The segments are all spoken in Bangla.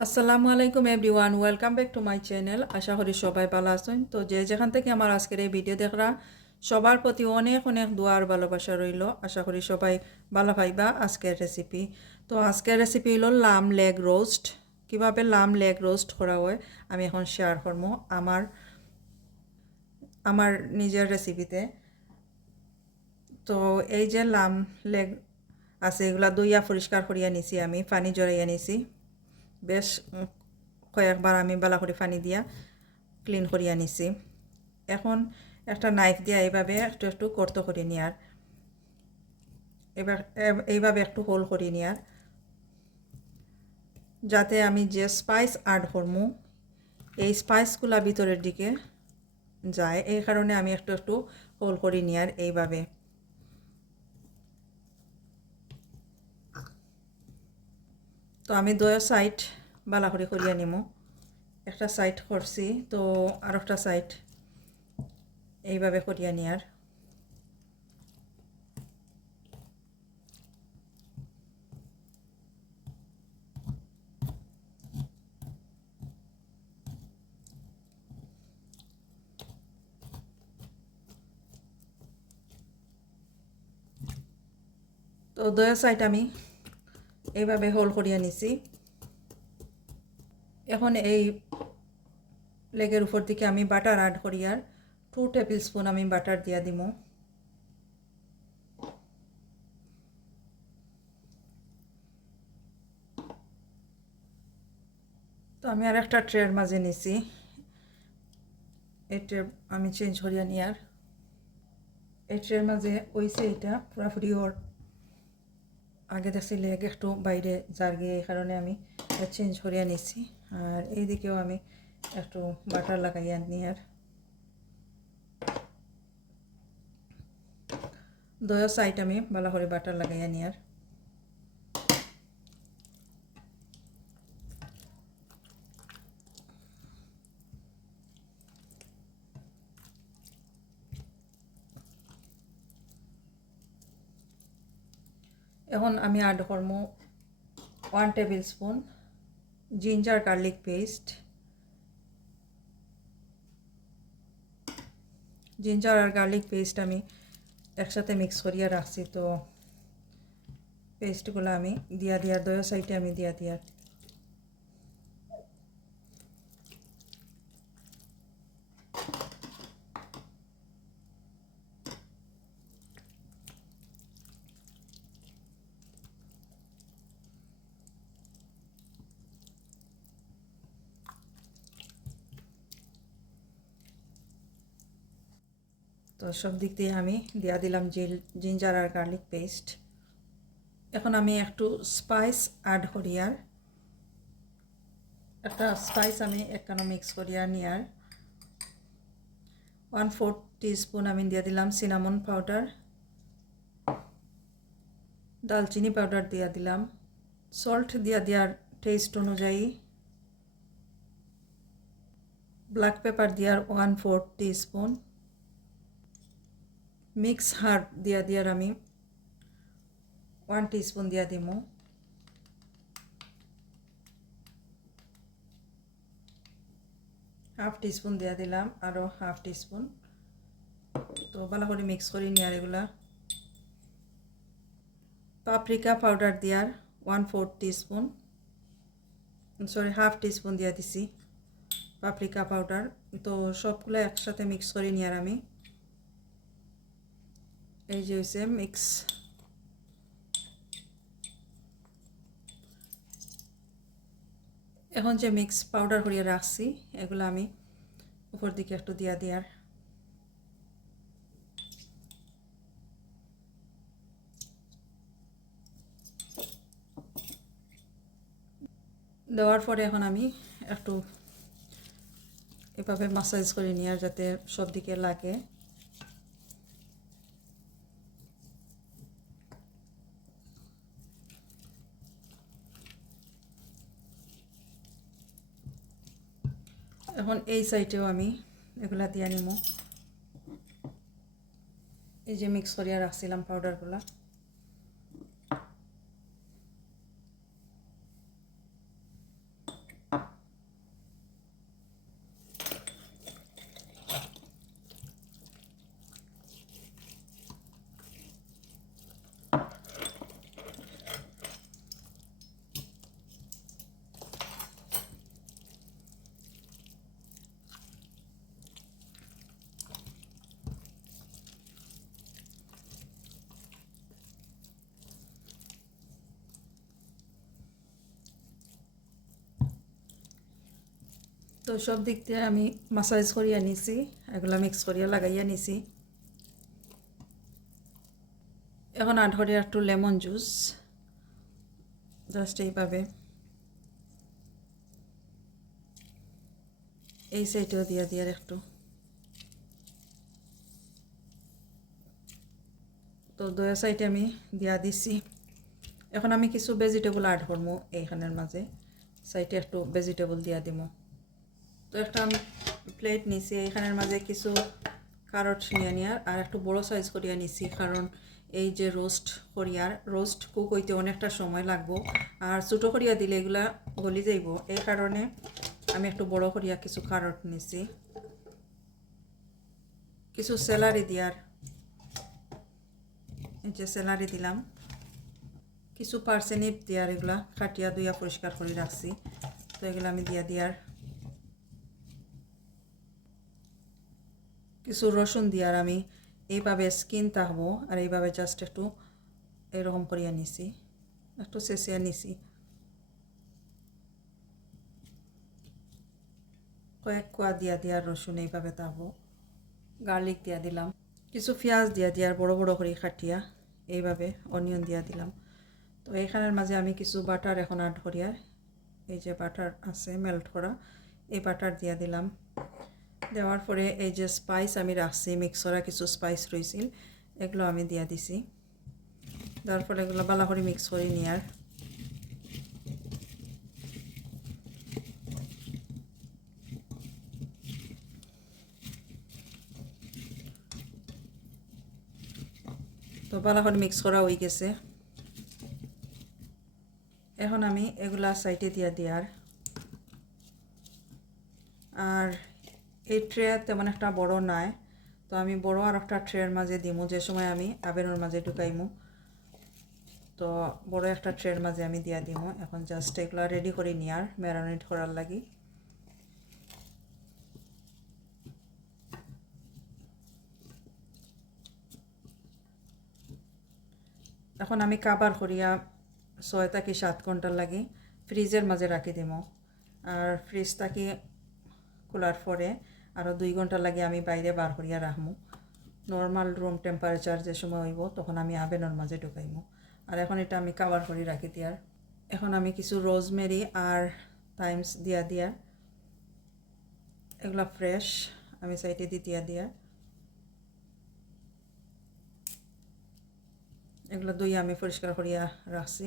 আসসালামু আলাইকুম everyone, welcome back to my channel. আশা করি সবাই ভালো আছেন। তো যে যেখান থেকে আমার আজকের এই ভিডিও দেখরা সবার প্রতি অনেক অনেক দোয়া আর ভালোবাসা রইল। আশা করি সবাই ভালো পাইবা আজকের রেসিপি। তো আজকের রেসিপি হলো লাম লেগ রোস্ট। কীভাবে লাম লেগ রোস্ট করা হয় আমি এখন শেয়ার করবো আমার নিজের রেসিপিতে। তো এই যে লাম লেগ আছে এগুলা ধুইয়া পরিষ্কার করিয়া নিছি, আমি পানি জড়াইয়া নিছি বেশ কয়েকবার আমি বালা করে পানি দিয়া ক্লিন করিয়া নিছি। এখন একটা নাইফ দিয়া এইভাবে একটু একটু কর্ত করে নেওয়ার, এবার এইভাবে একটু হোল করে নেওয়ার, যাতে আমি যে স্পাইস অ্যাড করবো এই স্পাইসগুলা ভিতরের দিকে যায়, এই কারণে আমি একটু একটু হোল করে নেওয়ার এইভাবে। তো আমি দুই সাইড বালা করে করিয়া নিব। একটা সাইড করছি, তো আর একটা সাইড এইভাবে করিয়া নেওয়ার। তো দুই সাইড আমি এইভাবে হোল করিয়া নিছি। এখন এই লেগের উপর দিকে আমি বাটার অ্যাড করি, আর 2 টেবিল স্পুন আমি বাটার দিয়া দিব। তো আমি আর একটা ট্রের মাঝে নিছি, এই ট্রে আমি চেঞ্জ করিয়া নিয়ার। এই ট্রের মাঝে ওইছে এটা পুরাপুরি ওর আগে দেখছি লেগ একটু বাইরে জার্গিয়ে, এই কারণে আমি চেঞ্জ করিয়া নিছি। আর এইদিকেও আমি একটু বাটার লাগাইয়া নিয়ার। দুই সাইড আমি ভালো করে বাটার লাগাইয়া নিয়ার। এখন আমি অ্যাড করব 1 tablespoon ginger garlic paste. Ginger আর গার্লিক পেস্ট আমি একসাথে মিক্স করিয়া রাখছি, তো পেস্টগুলো আমি দিয়া দিয়ার দুই সাইডে আমি দিয়া দিয়ার। তো সব দিক দিয়ে আমি দিয়া দিলাম জিঞ্জার আর গার্লিক পেস্ট। এখন আমি একটু স্পাইস অ্যাড করি, আর একটা স্পাইস আমি একখানো মিক্স করিয়া নিয়ার। 1/4 টিস্পুন আমি দিয়া দিলাম সিনামন পাউডার, দালচিনি পাউডার দিয়া দিলাম, সল্ট দিয়া দিয়ার টেস্ট অনুযায়ী, ব্ল্যাক পেপার দিয়ার 1/4 টিস্পুন, মিক্স হার্ব দিয়া দিয়ার আমি 1 টিস্পুন দিয়া দিমু, হাফ টিস্পুন দিয়া দিলাম, আরও হাফ টিস্পুন। তো ভালো করে মিক্স করে নিয়ার এগুলা। পাপ্রিকা পাউডার দিয়ার 1/4 টিস্পুন, সরি হাফ টিস্পুন দিয়া দিছি পাপ্রিকা পাউডার। তো সবগুলো একসাথে মিক্স করে নিয়ার আমি। এই যে হয়েছে মিক্স। এখন যে মিক্স পাউডার করিয়া রাখছি এগুলো আমি উপর দিকে একটু দিয়া দিয়ার। দেওয়ার পরে এখন আমি একটু এভাবে মাসাজ করে নিয়ার, যাতে সব দিকে লাগে। এখন এই সাইডেও আমি এগুলা দিয়া নিমু। এই যে মিক্স করিয়া রাখছিলাম পাউডারগুলা, তো সব দিক দিয়ে আমি মাসাজ করিয়া নিছি, এগুলা মিক্স করিয়া লাগাইয়া নিছি। এখন আড করিয়া একটু লেমন জুস, জাস্ট এইভাবে এই সাইডেও দিয়া দিয়ার একটু। তো দুয়া সাইডে আমি দিয়া দিছি। এখন আমি কিছু ভেজিটেবল অ্যাড করবো এইখানের মাঝে, সাইডে একটু ভেজিটেবল দিয়া দিব। তো একটা আমি প্লেট নিছি, এইখানের মাঝে কিছু কারট নিয়ে নিয়ার আর একটু বড় সাইজ করিয়া নিছি, কারণ এই যে রোস্ট কুক হইতে অনেকটা সময় লাগবো, আর ছোটো করিয়া দিলে এগুলা গলি যাইব। এই কারণে আমি একটু বড় করিয়া কিছু কারট নিছি, কিছু স্যালারি দিয়ার, এই যে স্যালারি দিলাম, কিছু পার্সেনিপ দিয়ার, এগুলা কাটিয়া দুইয়া পরিষ্কার করে রাখছি। তো এগুলো আমি দিয়ার, কিছু রসুন দিয়ার আমি এইভাবে স্কিন থাকবো, আর এইভাবে জাস্ট একটু এরকম করিয়া নিছি, একটু চেঁচিয়া নিছি। কয়েক কোয়া দিয়ার রসুন এইভাবে থাকবো। গার্লিক দিয়া দিলাম, কিছু পেঁয়াজ দিয়ার বড় বড় করে কাটিয়া, এইভাবে অনিয়ন দিয়া দিলাম। তো এইখানের মাঝে আমি কিছু বাটার এখন অ্যাড করিয়া, এই যে বাটার আছে মেল্ট করা, এই বাটার দিয়া দিলাম। দেওয়ার পরে এই যে স্পাইস আমি রাখছি, মিক্স করা কিছু স্পাইস রয়েছিল, এগুলো আমি দিয়া দিছি। দেওয়ার পরে এগুলো ভালো করে মিক্স করে নিয়ার। তো ভালো করে মিক্স করা হয়ে গেছে। এখন আমি এগুলা সাইডে দিয়ার, আর এই ট্রে তেমন একটা বড় নাই, তো আমি বড় আর একটা ট্রের মাঝে দিমু, যে সময় আমি আবেনের মাঝে ঢুকাইমু। তো বড় একটা ট্রের মাঝে আমি দিয়া দিমু। এখন জাস্ট এগুলা রেডি করে নিয়ার ম্যারিনেট করার লাগি। এখন আমি কাবার করিয়া 6 থেকে 7 ঘন্টার লাগি ফ্রিজের মাঝে রাখি দিমু, আর ফ্রিজ থেকে খোলার পরে আরও 2 ঘন্টা লাগে আমি বাইরে বার করিয়া রাখমু। নর্মাল রুম টেম্পারেচার যে সময় হইব তখন আমি আবেনের মাঝে ঢুকাইমু। আর এখন এটা আমি কাভার করে রাখি দিয়ার। এখন আমি কিছু রোজমেরি আর থাইমস দিয়া এগুলা ফ্রেশ আমি সাইডে দিয়া এগুলো ধুইয়া আমি পরিষ্কার করিয়া রাখছি।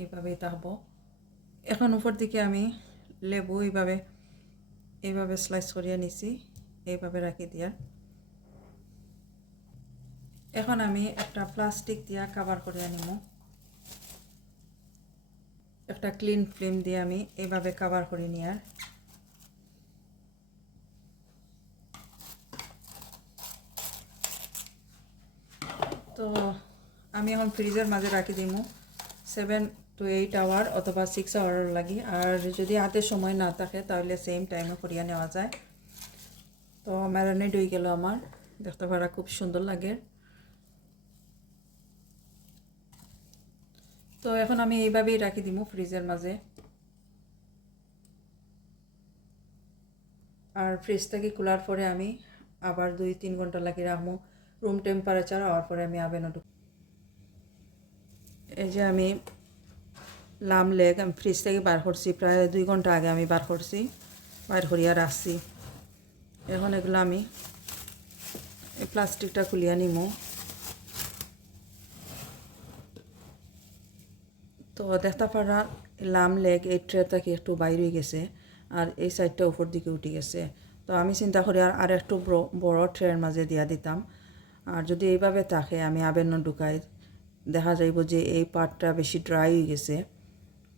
এইভাবেই থাকবো। এখন উপর দিকে আমি লেবু এইভাবে স্লাইস করিয়া নিছি, এইভাবে রাখি দিয়া। এখন আমি একটা প্লাস্টিক দিয়া কাভার করিয়া নিব, একটা ক্লিন ফিল্ম দিয়ে আমি এইভাবে কাভার করে নিয়ার। তো আমি এখন ফ্রিজের মাঝে রাখি দিমু 7 to 8 আওয়ার অথবা 6 আওয়ারের লাগি। আর যদি হাতে সময় না থাকে তাহলে সেম টাইমে করিয়া নেওয়া যায়। তো ম্যারিনেট হয়ে গেল আমার, দেখতে পারা খুব সুন্দর লাগে। তো এখন আমি এইভাবেই রাখি দিমু ফ্রিজের মাঝে, আর ফ্রিজ থেকে খোলার পরে আমি আবার 2-3 ঘন্টা লাগে রাখবো রুম টেম্পারেচার হওয়ার পরে আমি আবেন। এই যে আমি লাম লেগ আমি ফ্রিজ থেকে বার করছি, প্রায় 2 ঘন্টা আগে আমি বার করছি, বার করিয়া রাখছি। এখন এগুলো আমি এই প্লাস্টিকটা খুলিয়া নিমু। তো দেখতে পারা লাম লেগ এই ট্রে থেকে একটু বাইরে হয়ে গেছে, আর এই সাইডটা উপর দিকে উঠে গেছে। তো আমি চিন্তা করি আর একটু বড় ট্রের মাঝে দিয়া দিতাম। আর যদি এইভাবে থাকে আমি আবেন ঢুকাই, দেখা যাইব যে এই পাটটা বেশি ড্রাই হয়ে গেছে,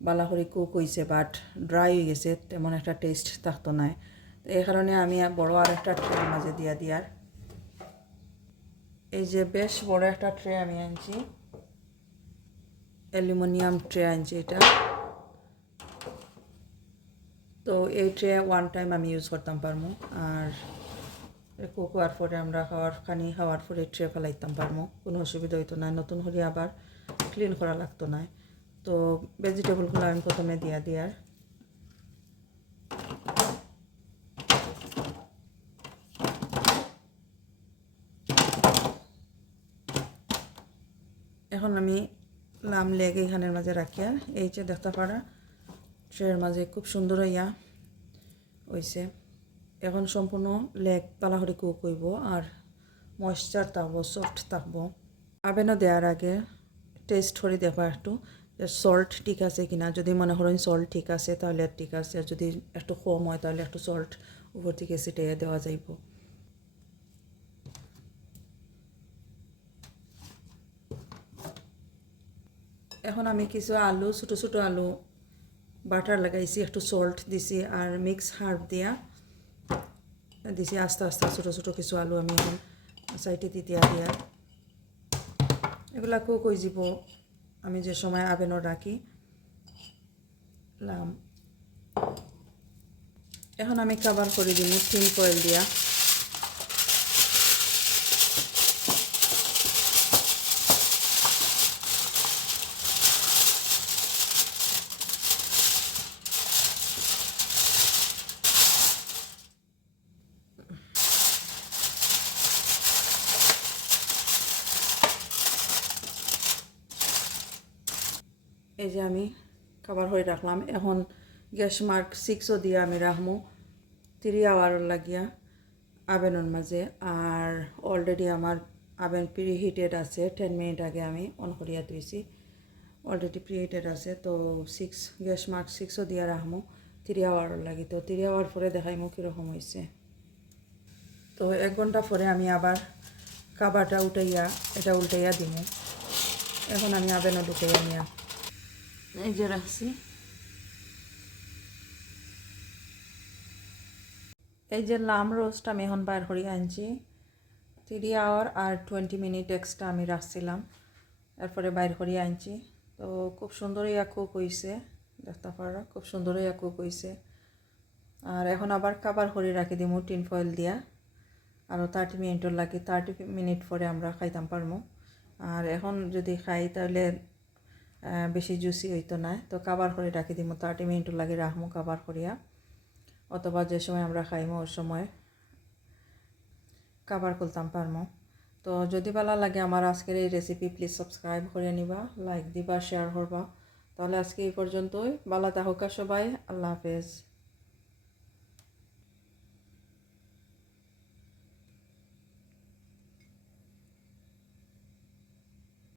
বালা করে কুক হয়েছে বাট ড্রাই হয়ে গেছে, তেমন একটা টেস্ট থাকতো না। তো এই কারণে আমি বড় আর একটা ট্রের মাঝে দিয়ার। এই যে বেশ বড় একটা ট্রে আমি আনছি, অ্যালুমিনিয়াম ট্রে আনছি এটা। তো এই ট্রে ওয়ান টাইম আমি ইউজ করতাম পারমু, আর কুক হওয়ার পরে আমরা খাওয়ার পরে ট্রে ফেলাইতাম পারমু, কোনো অসুবিধা হইতো না। নতুন করে আবার ক্লিন করা লাগতো না। তো ভেজিটেবলগুলো আমি প্রথমে দিয়া দিয়ার এখন আমি লাম লেগ এইখানের মাঝে রাখিয়া এই যে দেখতে পারা ট্রের মাঝে খুব সুন্দর ইয়া হয়েছে। এখন সম্পূর্ণ লেগ পালাহরি কুক হইব আর ময়েশ্চার থাকবো, সফট থাকবো। আবেনও দেওয়ার আগে টেস্ট করে দেখবা একটু সল্ট ঠিক আছে কিনা। যদি মনে করেন সল্ট ঠিক আছে তাহলে ঠিক আছে, আর যদি একটু কম হয় তাহলে একটু সল্ট উপর থেকে ছিটিয়ে দেওয়া যাইব। এখন আমি কিছু আলু, ছোটো ছোটো আলু বাটার লাগাইছি, একটু সল্ট দিছি আর মিক্স হার্ব দিয়া দিছি। আস্তে আস্তে ছোটো ছোটো কিছু আলু আমি এখন সাইডে দিয়া দিয়া এগুলা কুক হয়ে যাব আমি যে সময় আবেনও রাখি লাম। এখন আমি কাভার করে দিব টিন ফয়েল দিয়া। এই যে আমি কাভার হয়ে রাখলাম। এখন গ্যাস মার্ক 6ও দিয়ে আমি রাখবো 3 আওয়ার লাগিয়া আবেনের মাঝে। আর অলরেডি আমার আবেন প্রি হিটেড আছে, 10 মিনিট আগে আমি অন করিয়া দিয়েছি, অলরেডি প্রি হিটেড আছে। তো গ্যাস মার্ক 6ও দিয়ে রাখবো 3 আওয়ার লাগি। তো 3 আওয়ার পরে দেখাইমো কীরকম হয়েছে। তো 1 ঘন্টা পরে আমি আবার কাবারটা এটা উল্টাইয়া দিব। এখন আমি আবেনও ঢুকাইয়া নিয়া এই যে রাখছি। এই যে লাম রোস্ট আমি এখন বাইর করে আনছি 3 আওয়ার আর 20 মিনিট এক্সট্রা আমি রাখছিলাম, এরপরে বাইর করে আনছি। তো খুব সুন্দর ইয়া কুক হয়েছে, দেখতে পারো খুব সুন্দর ইয়া কুক হয়েছে। আর এখন আবার কাবার করে রাখি দিব টিন ফয়েল দিয়া, আরও 30 মিনিটের লাগে। 30 মিনিট পরে আমরা খাইতাম পারবো। আর এখন যদি খাই তাহলে বেশি জুসি হইতো না, তো কাবার করে রাখি দিব 30 মিনিট লাগে রাখবো কাবার করিয়া, অথবা যে সময় আমরা খাইমো ওই সময় কাবার করতাম পারমো। তো যদি ভালো লাগে আমার আজকের এই রেসিপি প্লিজ সাবস্ক্রাইব করে নিবা, লাইক দিবা, শেয়ার করবা। তাহলে আজকে এই পর্যন্তই। ভালো থাকুক সবাই, আল্লাহ হাফেজ।